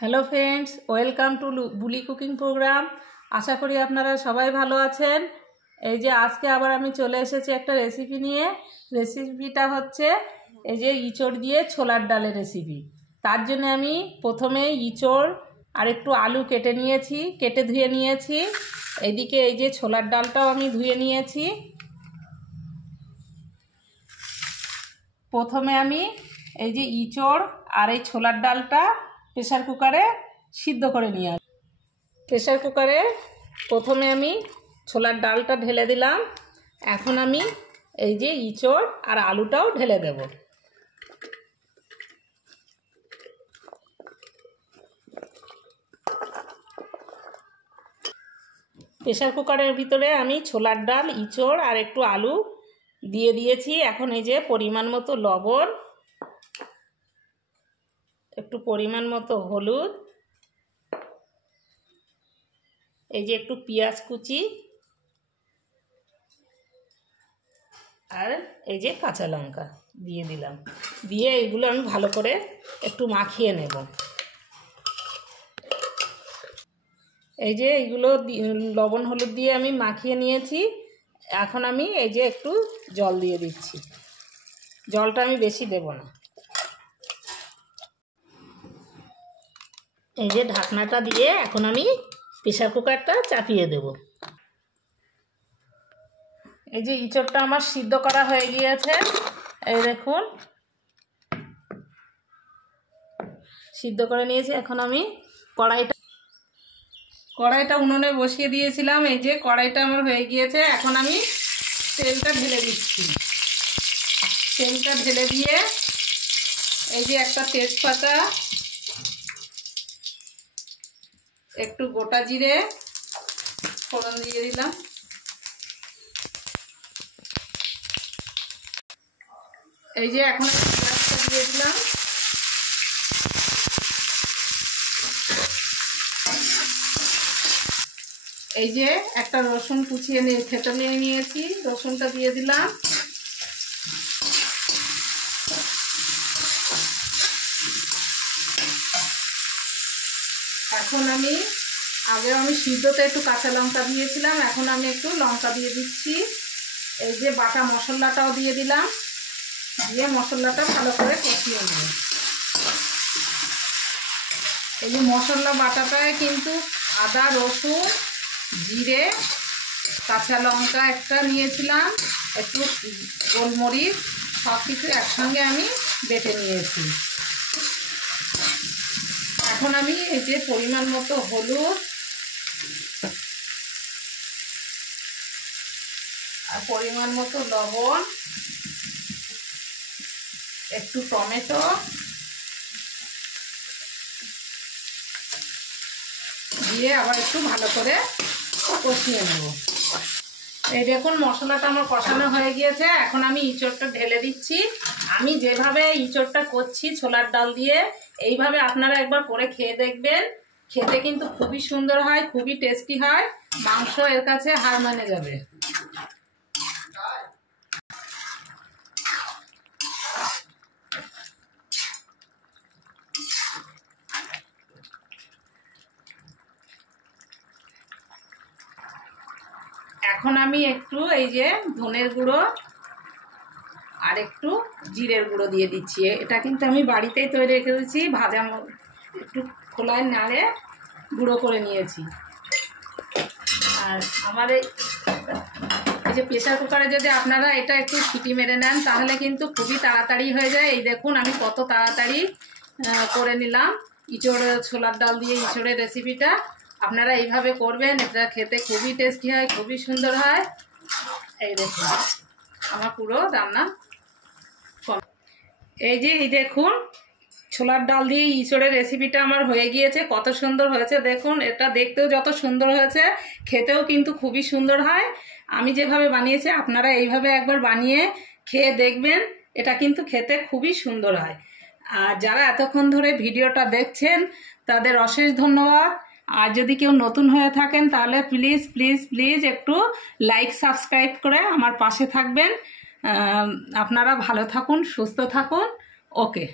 Hello friends, welcome to Buli cooking program. আশা করি আপনারা সবাই ভালো আছেন। এই যে আজকে আবার আমি চলে এসেছি একটা রেসিপি নিয়ে। রেসিপিটা হচ্ছে এই যে ইঁচড় দিয়ে ছোলার ডালের রেসিপি। তার জন্য আমি প্রথমে ইঁচড় আর একটু আলু কেটে ধুয়ে নিয়েছি। এইদিকে এই যে ছোলার ডালটাও আমি ধুয়ে নিয়েছি। প্রথমে আমি এই যে ইঁচড় আর এই ছোলার ডালটা প্রেসার কুকারে সিদ্ধ করে নিয়ে আসি। প্রেসার কুকারে প্রথমে আমি ছোলার ডালটা ঢেলে দিলাম। এখন আমি এই যে ইঁচড় আর আলুটাও ঢেলে দেব। প্রেসার কুকারের ভিতরে আমি ছোলার ডাল, ইঁচড় আর একটু আলু দিয়ে দিয়েছি। এখন এই যে পরিমাণ মতো লবণ, একটু পরিমাণ মতো হলুদ, এই যে একটু পেঁয়াজ কুচি আর এই যে কাঁচা লঙ্কা দিয়ে দিলাম। দিয়ে এগুলো আমি ভালো করে একটু মাখিয়ে নেব। এই যে এইগুলো লবণ হলুদ দিয়ে আমি মাখিয়ে নিয়েছি। এখন আমি এই যে একটু জল দিয়ে দিচ্ছি। জলটা আমি বেশি দেব না। এই যে ঢাকনাটা দিয়ে এখন আমি প্রেসার কুকারটা চাপিয়ে দেব। এই যে ইঁচড়টা আমার সিদ্ধ করা হয়ে গিয়েছে। এই দেখুন, সিদ্ধ করে নিয়েছি। এখন আমি কড়াইটা উনুনে বসিয়ে দিয়েছিলাম। এই যে কড়াইটা আমার হয়ে গিয়েছে। এখন আমি তেলটা ঢেলে দিচ্ছি। তেলটা ঢেলে দিয়ে এই যে একটা তেজপাতা, একটু গোটা জিরে ফোড়ন দিয়ে দিলাম। এই যে এখন পেঁয়াজটা দিয়ে দিলাম। এই যে একটা রসুন কুচিয়ে থেঁতো নিয়েছি, রসুনটা দিয়ে দিলাম। এখন আমি সিদ্ধতে একটু কাঁচা লঙ্কা দিয়েছিলাম, এখন আমি একটু লঙ্কা দিয়ে দিচ্ছি। এই যে বাটা মশলাটাও দিয়ে দিলাম। দিয়ে মশলাটা ভালো করে কষিয়ে নেব। এই যে মশলা বাটাটায় কিন্তু আদা, রসুন, জিরে, কাঁচা লঙ্কা একটা নিয়েছিলাম, একটু গোলমরিচ, সব কিছু একসঙ্গে আমি বেটে নিয়েছি। এখন আমি এই যে পরিমাণ মতো হলুদ আর পরিমাণ মতো লবণ, একটু টমেটো দিয়ে আবার একটু ভালো করে কষিয়ে নেব। এই দেখুন মশলাটা আমার কষানো হয়ে গিয়েছে। এখন আমি ইঁচড়টা ঢেলে দিচ্ছি। আমি যেভাবে ইঁচড়টা করছি ছোলার ডাল দিয়ে, এইভাবে আপনারা একবার করে খেয়ে দেখবেন। খেতে কিন্তু খুবই সুন্দর হয়, খুবই টেস্টি হয়। মাংস এর কাছে হার মানে যাবে। এখন আমি একটু এই যে ধনের গুঁড়ো আর একটু জিরের গুঁড়ো দিয়ে দিচ্ছি। এটা কিন্তু আমি বাড়িতেই তৈরি রেখেছি, ভাজা একটু খোলায় নাড়ে গুঁড়ো করে নিয়েছি। আর আমার এই যে প্রেসার কুকারে যদি আপনারা এটা একটু সিটি মেরে নেন তাহলে কিন্তু খুবই তাড়াতাড়ি হয়ে যায়। এই দেখুন আমি কত তাড়াতাড়ি করে নিলাম ইঁচড় ছোলার ডাল দিয়ে ইঁচড়ের রেসিপিটা। আপনারা এইভাবে করবেন, এটা খেতে খুবই টেস্টি হয়, খুবই সুন্দর হয়। এই দেখুন আমার পুরো রান্না। এই দেখুন ছোলার ডাল দিয়ে ইঁচড়ের রেসিপিটা আমার হয়ে গিয়েছে। কত সুন্দর হয়েছে দেখুন। এটা দেখতেও যত সুন্দর হয়েছে, খেতেও কিন্তু খুবই সুন্দর হয়। আমি যেভাবে বানিয়েছি আপনারা এইভাবে একবার বানিয়ে খেয়ে দেখবেন। এটা কিন্তু খেতে খুবই সুন্দর হয়। আর যারা এতক্ষণ ধরে ভিডিওটা দেখছেন তাদের অশেষ ধন্যবাদ। আর যদি কেউ নতুন হয়ে থাকেন তাহলে প্লিজ প্লিজ প্লিজ একটু লাইক সাবস্ক্রাইব করে আমার পাশে থাকবেন। আপনারা ভালো থাকুন, সুস্থ থাকুন। ওকে।